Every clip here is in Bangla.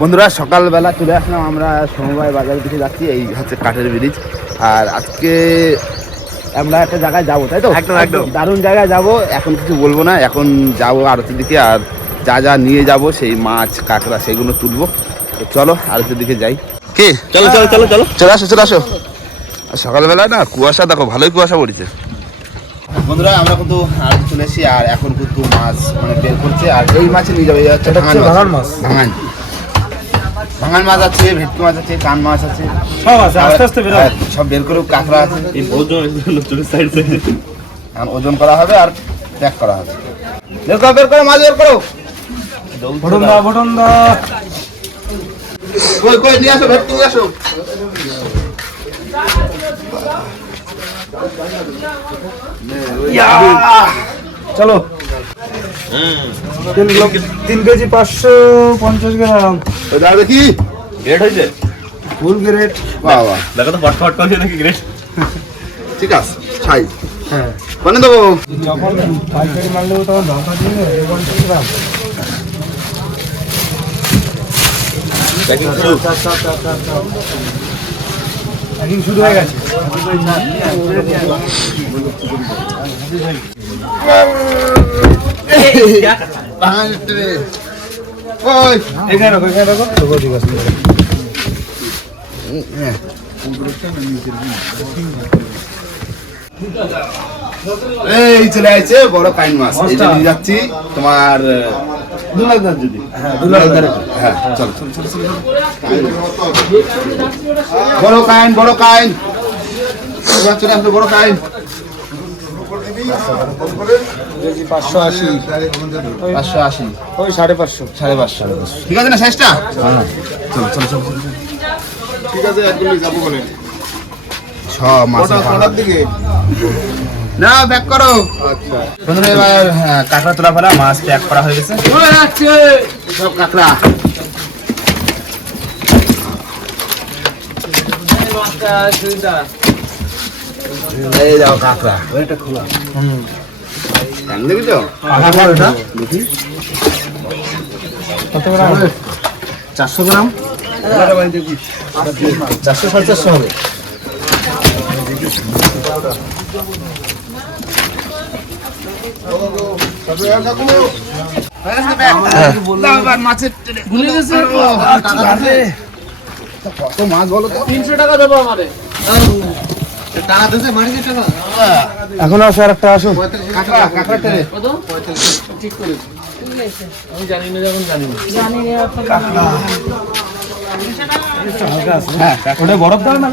বন্ধুরা সকালবেলা চলে আসলাম আমরা সমবায় বাজারের দিকে যাচ্ছি এই হচ্ছে কাঠের ব্রিজ আর আজকে আমরা একটা জায়গায় যাব তাই তো? একদম, একদম। দারুণ জায়গায় যাব এখন কিছু বলব না এখন যাব আরতির দিকে আর যা যা নিয়ে যাব সেই মাছ কাঁকড়া সেগুলো তুলবো। তো চলো আরতির দিকে যাই। কে? চলো চলো চলো চলো। চলে আসো চলে আসো। আর সকালবেলা না কুয়াশা দেখো ভালোই কুয়াশা পড়েছে। বন্ধুরা আমরা কিন্তু আর চলে এসেছি আর এখন কিন্তু মাছ মানে বের করছে আর এই মাছ নিয়ে যাবে এই হচ্ছে ভাঙান ভাঙান মাছ। ভাঙান। ভাঙান মাছ আছে ভেটকি মাছ আছে কান মাছ আছে। সব আছে আস্তে আস্তে বেরো। হ্যাঁ, সব বের করে কাঁকড়া আছে। এই চলে সাইড সাইড এখন ওজন করা হবে আর প্যাক করা হবে। বের করো বের করো মাছ বের করো। বটন দা বটন দা। কই কই নিয়ে আসো ভেটকি নিয়ে আসো। চলো। তিন কেজি পাঁচশো পঞ্চাশ গ্রাম। দাঁড়া দেখি। গ্রেট হয়েছে? ফুল গ্রেড বাবা। দেখো তো ফট ফট করছে নাকি গ্রেট ঠিক আছে ছাই। হ্যাঁ। মানে দেবো। যখন পাইকারি মাল দেবো তখন দিয়ে দেবে পঞ্চাশ গ্রাম প্যাকিং শুরু। হয়ে গেছে। আছে এই চলে আসছে বড় কাইন মাছ এটা নিয়ে যাচ্ছি তোমার দুলালদার যদি হ্যাঁ হ্যাঁ চলো বড় কাইন বড় কাইন চলে আসবে বড় কাইন কেজি পাঁচশো আশি। পাঁচশো আশি। ওই সাড়ে পাঁচশো। সাড়ে পাঁচশো। ঠিক আছে না শেষটা? চলো চলো চলো চলো। ঠিক আছে একদমই যাব বলে সব মাছ দিকে? না ব্যাক করো। আচ্ছা। বন্ধুরা এবার হ্যাঁ, কাঁকড়া তোলা ফেলা মাছ প্যাক করা হয়ে গেছে। সব কাঁকড়া। এই দাও কাঁকড়া। ওইটা খোলা। হুম। কত গ্রাম? চারশো গ্রাম। চারশো সাড়ে চারশো হবে। দাও এবার মাছের ভুলে গেছে কত মাছ বলো তো এখন আসো আর একটা আসো টেনে হ্যাঁ ওটা বরফ দাও না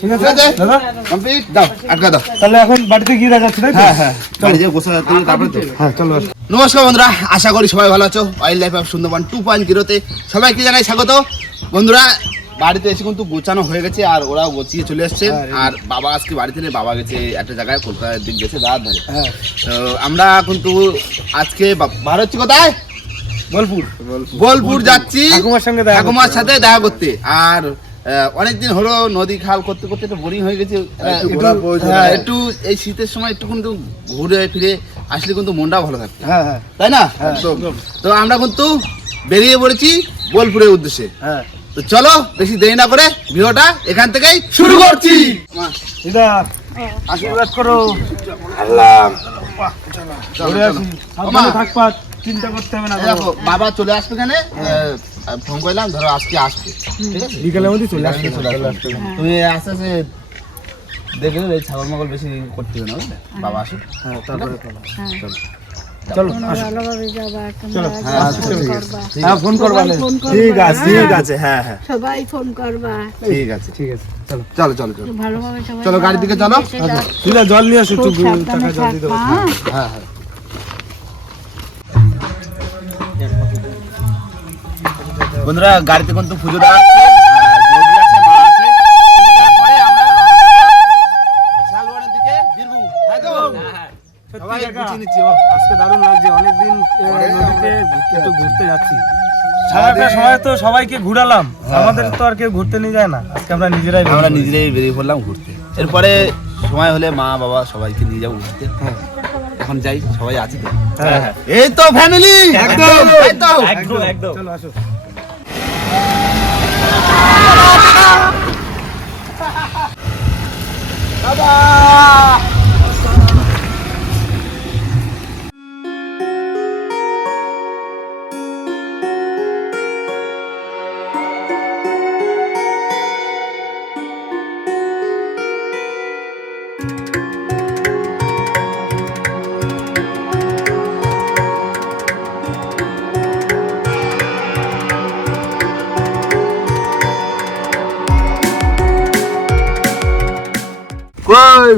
ঠিক আছে দাদা? কমপ্লিট দাও আটকা দাও। তাহলে এখন বাড়িতে গিয়ে দেখাচ্ছি তাই হ্যাঁ হ্যাঁ। বাড়ি যেয়ে গোসা তারপরে তো। হ্যাঁ চলো নমস্কার বন্ধুরা আশা করি সবাই ভালো আছো। Wild life of Sundarban two point জিরোতে সবাইকে জানাই স্বাগত। বন্ধুরা বাড়িতে এসে কিন্তু গোছানো হয়ে গেছে আর ওরাও গোছিয়ে চলে এসছে। আর। বাবা আজকে বাড়িতে নেই বাবা গেছে একটা জায়গায় কলকাতার দিক গেছে দাঁড় ধরে। হ্যাঁ। তো আমরা কিন্তু আজকে বার হচ্ছি কোথায়? বোলপুর। বোলপুর। যাচ্ছি। ঠাকুমার সঙ্গে ঠাকুমার সাথে দেখা করতে। আর অনেকদিন হলো নদী খাল করতে করতে একটু বোরিং হয়ে গেছে। একটু প্রয়োজন। হ্যাঁ, একটু এই শীতের সময় একটু কিন্তু ঘুরে ফিরে আসলে কিন্তু মনটা ভালো থাকে। হ্যাঁ হ্যাঁ। তাই না? তো আমরা কিন্তু বেরিয়ে পড়েছি বোলপুরের উদ্দেশ্যে। হ্যাঁ। তো চলো বেশি দেরি না করে ভিডিওটা এখান থেকেই শুরু করছি। আশীর্বাদ করো। ঘুরে আসি সাবধানে থাকবা চিন্তা করতে হবে না দেখো বাবা চলে আসবে এখানে ফোন করলাম ধরো আজকে আসবে ঠিক আছে? বিকেলের মধ্যে চলে আসবে চলে আসবে। তুমি আস্তে আস্তে দেখে এই ছাগল মাগল বেশি করতে হবে না বাবা আসুক। হ্যাঁ তারপরে চলো। চলো আচ্ছা, করবা। হ্যাঁ ফোন করবা ঠিক আছে হ্যাঁ। ঠিক আছে হ্যাঁ হ্যাঁ। সবাই ফোন করবা। ঠিক আছে ঠিক আছে চলো। চলো চলো চলো। চলো, গাড়ির দিকে চলো। যাও। জল নিয়ে আসো একটু খুব সাবধানে টাকা জল দিয়ে দেবো। হ্যাঁ? হ্যাঁ হ্যাঁ। বন্ধুরা গাড়িতে কিন্তু পুজো দেওয়া আছে দিকে দারুণ লাগছে। অনেকদিন নদীতে একটু ঘুরতে যাচ্ছি। সারাটা সময় তো সবাইকে ঘুরালাম। আমাদের তো আর কেউ ঘুরতে নিয়ে যায় না। আজকে আমরা নিজেরাই আমরা নিজেরাই বেরিয়ে পড়লাম ঘুরতে। এরপরে সময় হলে মা বাবা সবাইকে নিয়ে যাব ঘুরতে। হ্যাঁ। এখন যাই সবাই আছি তো? হ্যাঁ হ্যাঁ। এই তো ফ্যামিলি একদম। একদম একদম। চলো আসো। কই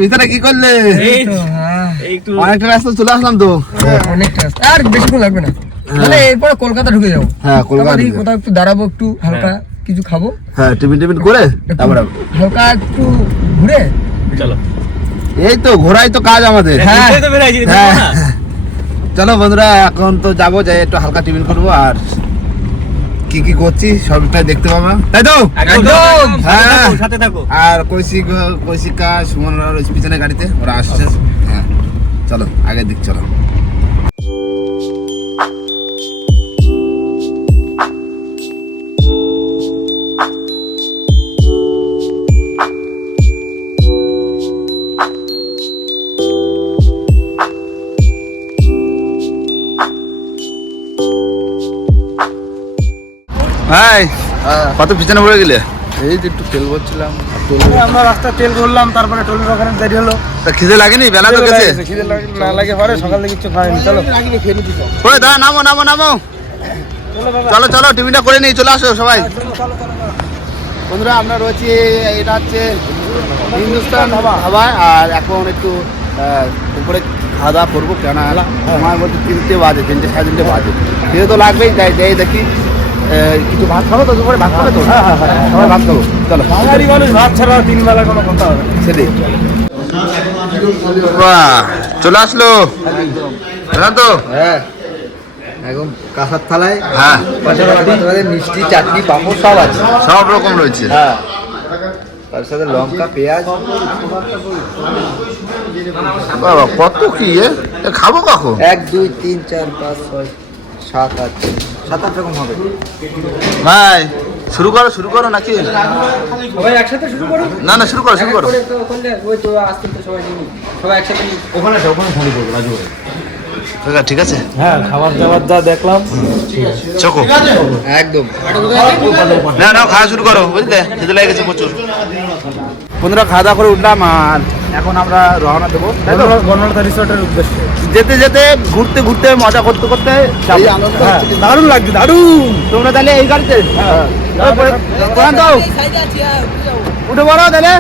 ভিতরে কি করলে? এই এই অনেকটা রাস্তা চলে আসলাম তো। অনেকটা রাস্তা। আর বেশিক্ষণ লাগবে না। মানে এরপরে কলকাতা ঢুকে যাব। হ্যাঁ কলকাতা কোথাও একটু দাঁড়াবো একটু হালকা কিছু খাব। হ্যাঁ টিফিন টিফিন করে তারপরে হালকা একটু ঘুরে চলো। এই তো ঘোরাই তো কাজ আমাদের। হ্যাঁ। ঘুরতেই তো বেরাইছি হ্যাঁ। দেখো না? চলো বন্ধুরা এখন তো যাব যাই একটু হালকা টিফিন করব আর কি কি করছি সবটাই দেখতে পাবা। তাই তো? একদম। হ্যাঁ। সাথে থাকো। আর কৈশিক কৈশিকা সুমন পিছনে গাড়িতে। ওরা আসছে। হ্যাঁ। চলো আগের দিক চলো। ভাই কত পিছনে পড়ে গেলে? এই যে একটু তেল ভরছিলাম আমরা রাস্তা তেল করলাম তারপরে টোলের ওখানে দেরি হলো। তা খিদে লাগেনি? বেলা তো গেছে। খিদে লাগে- না লাগে পরে সকাল থেকে কিছু খাইনি চলো। ওই দা নামো নামো নামো। চলো চলো চলো টিফিনটা করে নিই চলে আসো সবাই। বন্ধুরা আমরা রয়েছি এটা হচ্ছে হিন্দুস্তান ধাবা আর এখন একটু উপরে খাওয়া দাওয়া করব কেন সময় বলতে তিনটে বাজে তিনটে সাড়ে তিনটে বাজে। খিদে তো লাগবেই তাই যাই দেখি। কিছু ভাত খাব? তো দুপুরে ভাত খাবে তো সবাই ভাত খাব। চলো। বাঙালি মানুষ ভাত ছাড়া তিন বেলা কোনো কথা হবে। সেটাই। বাহ চলে আসলো। হ্যাঁ তো হ্যাঁ। একদম কাঁসার থালায় হ্যাঁ। মিষ্টি চাটনি পাঁপড় সব আছে। সব রকম রয়েছে। হ্যাঁ। তার সাথে লঙ্কা পেঁয়াজ। বাবা কত কি এ? এ খাব কখন? এক দুই তিন চার পাঁচ ছয় সাত আট সাত আট রকম হবে? ভাই শুরু করো শুরু করো নাকি সবাই একসাথে শুরু করো। না না শুরু করো শুরু করো। ওই তো সবাই সবাই একসাথে ওখানে আছে, ওখানে খালি করব রাজু ভাই। ঠিক আছে, ঠিক আছে? হ্যাঁ খাবার দাবার যা দেখলাম। চকো। একদম। না না খাওয়া শুরু করো বুঝলে? খেতে লেগে গেছে প্রচুর। বন্ধুরা খাওয়া দাওয়া করে উঠলাম আর এখন আমরা রওনা দেবো? বর্ণালতা রিসোর্টের উদ্দেশ্যে। যেতে যেতে ঘুরতে ঘুরতে মজা করতে করতে। হ্যাঁ, দারুণ লাগছে দারুণ! তোমরা তাহলে এই গাড়িতে? উঠে বলো তাহলে।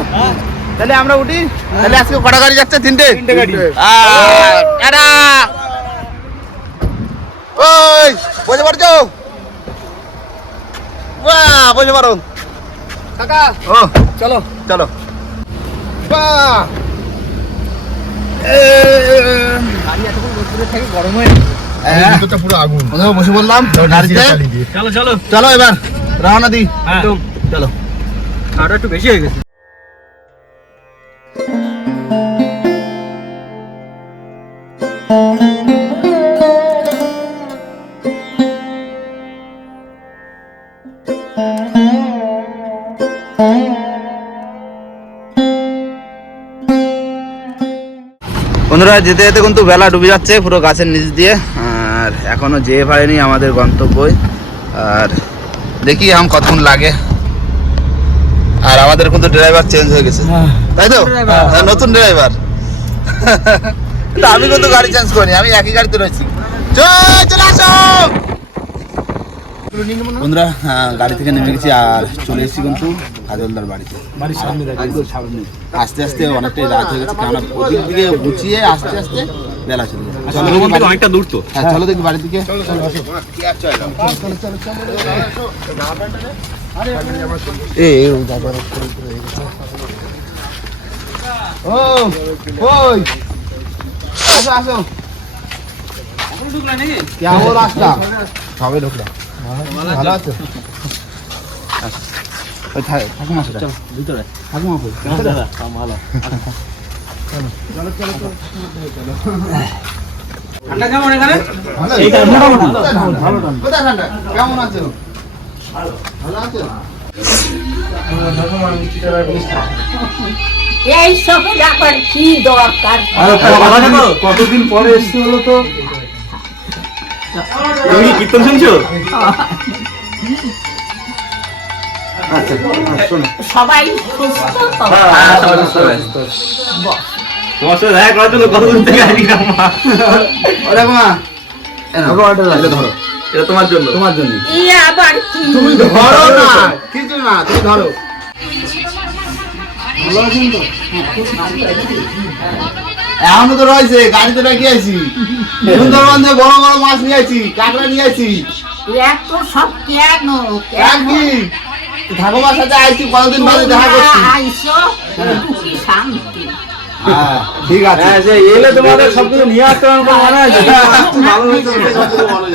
তাহলে আমরা উঠি। তাহলে আজকে কটা গাড়ি যাচ্ছে? তিনটে? তিনটে গাড়ি। ওই বসে পারছ বাহ বসে পারো কাকা ও। চলো। চলো। বাহ হ্যাঁ, পুরো আগুন। বসে বললাম গাড়িতে চলো চলো। চলো এবার রওনা দিই। হ্যাঁ চলো। আরও একটু বেশি হয়ে গেছে। বন্ধুরা যেতে যেতে কিন্তু বেলা ডুবে যাচ্ছে পুরো গাছের নিচ দিয়ে। আর এখনও যেয়ে পারেনি আমাদের গন্তব্যই। আর দেখি আম কতক্ষণ লাগে। আর আমাদের কিন্তু ড্রাইভার চেঞ্জ হয়ে গেছে। তাই তো? হ্যাঁ, নতুন ড্রাইভার। কিন্তু আমি কিন্তু গাড়ি চেঞ্জ করিনি আমি একই গাড়িতে রয়েছি। চল, চলে আসো! বন্ধুরা হ্যাঁ, গাড়ি থেকে নেমে গেছি আর চলে এসেছি কিন্তু কাজলদার বাড়িতে। বাড়ির সামনে সামনে। আস্তে আস্তে অনেকটাই রাত হয়ে গেছে কেননা ওদিক দিকে গুছিয়ে আস্তে আস্তে বেলা চলে অনেকটা দূর তো। হ্যাঁ চলো দেখি বাড়ি থেকে আসো। আসো কেমন রাস্তা? সবে ঢুকলাম। ভালো আছে? ঠাকুমা সেটা ভিতরে। ঠাকুমা কই? দাদা ভালো। ঠান্ডা কেমন এখানে? ভালো। এইটা মোটামুটি ভালো। কোথায় ঠান্ডা? কেমন আছো? ভালো। আছো? এই সব আবার কি দরকার। কতদিন পরে এসছি হলো তো? তুমি কি কীর্তন শুনছো? সবাই সুস্থ হ্যাঁ, সবাই সুস্থ। তোমার সাথে দেখা করার জন্য কতদিন থেকে আসলাম মা। ও মা। ধরো। এটা তোমার জন্য। তোমার জন্য। ই আবার কি? তুমি ধরো না। কিছু না তুমি ধরো। এখনও তো রয়েছে গাড়িতে রেখে আছি সুন্দরবন থেকে বড় বড় মাছ নিয়ে আছি কাঁকড়া নিয়ে আছি এত সব কেন একদিন ঠাকুমার সাথে আইছি কতদিন বাদে দেখা করছি। আইসো কি শান্তি? হ্যাঁ ঠিক আছে। হ্যাঁ এলে তোমাদের সবকিছু নিয়ে আসতে মনে হয় ভালো হ্যাঁ। ভালো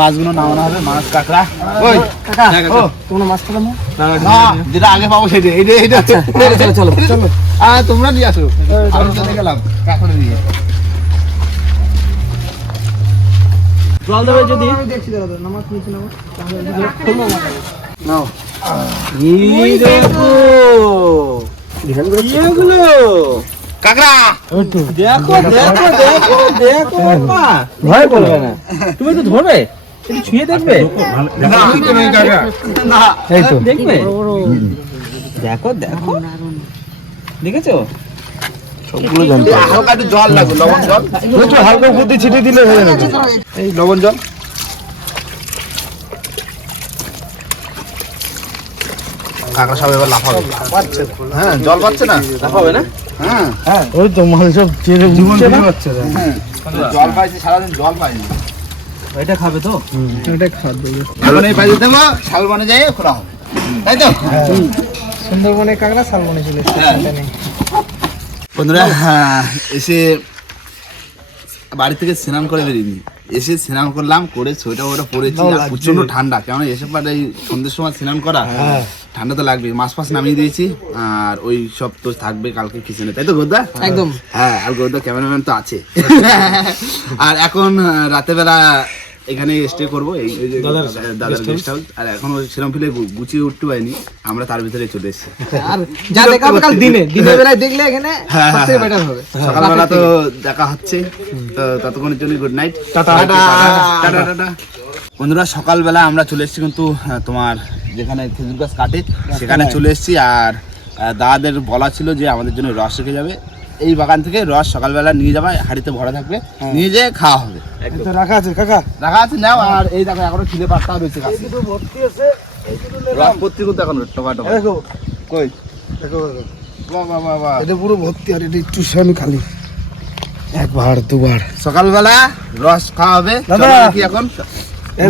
মাছগুলো নামানো হবে মাছ কাঁকড়া। ওই কাকা ও তোমরা মাছ খেলাম না যেটা আগে পাবো সেটা এইটা এইটা চলো চলো চলো আহ তোমরা নিয়ে আসো। আমি চলে। গেলাম কাঁকড়া নিয়ে। জল দেবে যদি? এই দেখো। এগুলো। কাঁকড়া। দেখো দেখো দেখো দেখো বাবা। ভয় করবে না তুমি তো ধরবে? একটু ছুঁয়ে দেখবে? না। এই তো। দেখবে? দেখো দেখো। দেখেছ? হালকা একটু জল লাগবে লবণ জল। হালকা বুদ্ধি ছিটিয়ে দিলে হয়ে যাবে। এই লবণ জল। কাঁকড়া সব এবার লাফাবে। হ্যাঁ জল পাচ্ছে না? লাফাবে না? হ্যাঁ। ওই তো মাল সব ছেড়ে উঠছে না? হ্যাঁ। জল পাইছে সারাদিন জল পাইনি। এটা খাবে তো? এটা খাবে। এখন এই পাইছে দেবো শালবনে যাই খোলা হবে। তাই তো? সুন্দরবনে কাঁকড়া শালবনে চলে হ্যাঁ। বন্ধুরা হ্যাঁ, এসে বাড়ি থেকে স্নান করে বেরিয়ে এসে স্নান করলাম করে সোয়েটার ওটা পরেছি আর প্রচণ্ড ঠান্ডা কেমন এসে পারে এই সন্ধ্যের সময় স্নান করা ঠান্ডা তো লাগবে মাছ ফাস নামিয়ে দিয়েছি আর ওই সব তো থাকবে কালকে কিচেনে তাই তো গোদা? একদম। হ্যাঁ আর গোদা ক্যামেরাম্যান তো আছে। আর এখন রাতের বেলা এখানে স্টে করব এই দাদার গেস্ট হাউস আর এখন সেরকম ফিলে গুছিয়ে উঠতে পারিনি আমরা তার ভিতরে চলে এসেছি। আর যা কাল দিনে দিনের বেলায় দেখলে এখানে হ্যাঁ, হ্যাঁ, হ্যাঁ। বেটার হবে। সকালবেলা তো দেখা হচ্ছে তো ততক্ষণের জন্য good night tata. Tata. Tata বন্ধুরা সকালবেলা আমরা চলে এসেছি কিন্তু তোমার যেখানে খেজুর গাছ কাটে সেখানে চলে এসেছি। আর দাদাদের বলা ছিল যে আমাদের জন্য রস রেখে যাবে। এই বাগান থেকে রস সকালবেলা নিয়ে যাবে হাড়িতে ভরা থাকবে নিয়ে যেয়ে খাওয়া হবে। তো রাখা আছে কাকা। রাখা আছে নাও আর এই দেখো এখনও খিদে পাত্তা রয়েছে রস ভর্তি কিন্তু এখন টমাটো দেখো। কই? দেখো এটা পুরো ভর্তি আর এটা একটু সামনে খালি। একবার দুবার। সকালবেলা রস খাওয়া হবে। এখন।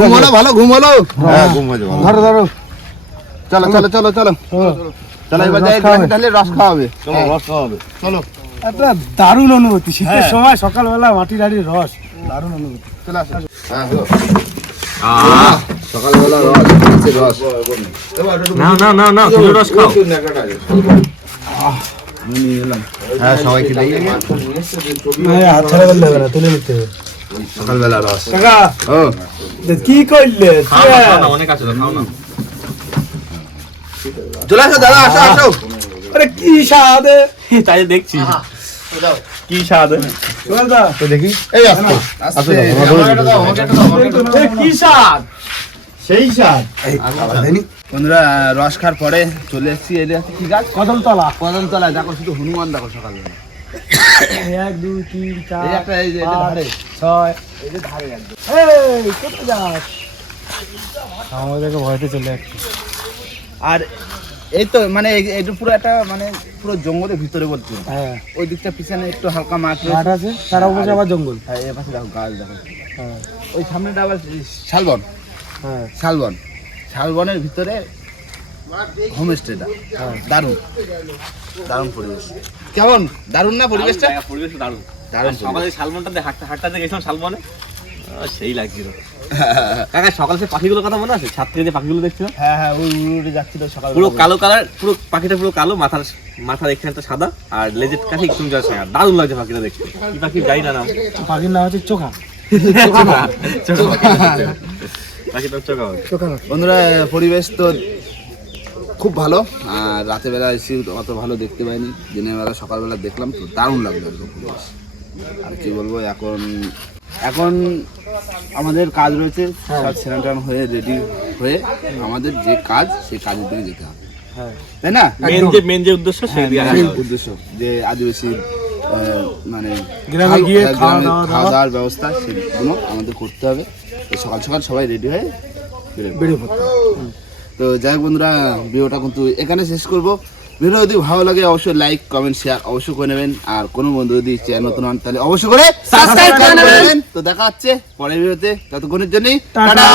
ঘুম হলো ভালো ঘুম হলো হ্যাঁ ঘুম ধরো ধরো। চলো চলো চলো চলো। চলো। এবার যাই তাহলে রস খাওয়া হবে। চলো রস খাওয়া হবে। চলো। একটা দারুণ অনুভূতি শীতের সময় সকালবেলা মাটি ডাড়ির রস। দারুণ অনুভূতি। চলে আসো। হ্যাঁ সকালবেলা রস রস। না না না না তুমি রস খাও। হ্যাঁ সবাইকে হাত ছাড়া করলে হবে না তুলে নিতে হবে। সকালবেলা রস। কি করলে? না, অনেক আছে তো, খাও না। চলে আসো দাদা আসো আসো। আরে কি স্বাদে? তাই দেখছি। কি স্বাদ? তো দেখি। এই আসো আসো। কি স্বাদ? সেই স্বাদ। বন্ধুরা রস খাওয়ার পরে চলে এসেছি কি গাছ? কদমতলা। কদমতলা দেখো শুধু হনুমান দেখো সকালবেলা এক দুই তিন চার এই একটা এই যে এটা ধারে। ছয়। এই যে ধারে একদম। এই কোথায় যাস? আমাদেরকে ভয়তে চলে আর এই তো মানে এই- এটা পুরো একটা মানে পুরো জঙ্গলের ভিতরে বলতে হ্যাঁ। ওই দিকটা পিছনে একটু হালকা মাঠ মাঠ আছে তার অবশ্যই আবার জঙ্গল। হ্যাঁ এ পাশে দেখো গাছ দেখো। হ্যাঁ। ওই সামনেটা আবার শালবন। হ্যাঁ। শালবন। শালবনের ভিতরে হোমস্টেটা দারুণ। দারুণ পরিবেশ। কেমন? দারুণ না পরিবেশটা? পরিবেশ দারুণ। দারুণ সকালে শালবনটাতে হাঁটতে হাঁটতে গেছিলাম শালবনে। সেই লাগছিল। কাকা সকাল সে পাখিগুলোর কথা মনে আছে? ছাদ থেকে যে পাখিগুলো দেখছিলাম হ্যাঁ হ্যাঁ ওই উড়ে যাচ্ছিল সকাল পুরো কালো কালার পুরো পাখিটা পুরো কালো মাথার মাথার এখানটা সাদা আর লেজের কাছে একটু জল সাদা দারুণ লাগছে পাখিটা দেখতে। কি পাখি যাই না নাম? পাখির নাম হচ্ছে চোখা। পাখিটা চোখা। হবে বন্ধুরা পরিবেশ তো খুব ভালো আর রাতের বেলা এসে অত ভালো দেখতে পাইনি। দিনের বেলা সকালবেলা দেখলাম তো দারুণ লাগল পরিবেশ। আর কি বলব এখন এখন আমাদের কাজ রয়েছে সব স্নান হয়ে রেডি হয়ে আমাদের যে কাজ সেই কাজের দিকে যেতে হবে। তাই না? মেন যে মেন যে উদ্দেশ্য সেই হ্যাঁ। উদ্দেশ্য যে আদিবাসী মানে গ্রামে গিয়ে খাওয়া দাওয়ার ব্যবস্থা সেগুলো আমাদের করতে হবে। সকাল সকাল সবাই রেডি হয়ে বেরিয়ে পড়তে হবে। তো যাই হোক বন্ধুরা ভিডিওটা কিন্তু এখানে শেষ করব। ভিডিও যদি ভালো লাগে অবশ্যই লাইক কমেন্ট শেয়ার অবশ্যই করে নেবেন। আর কোনো বন্ধু যদি চ্যানেল নতুন হন তাহলে অবশ্যই করে সাবস্ক্রাইব করে নেবেন। তো দেখা হচ্ছে পরের ভিডিওতে। ততক্ষণের জন্যই টাটা।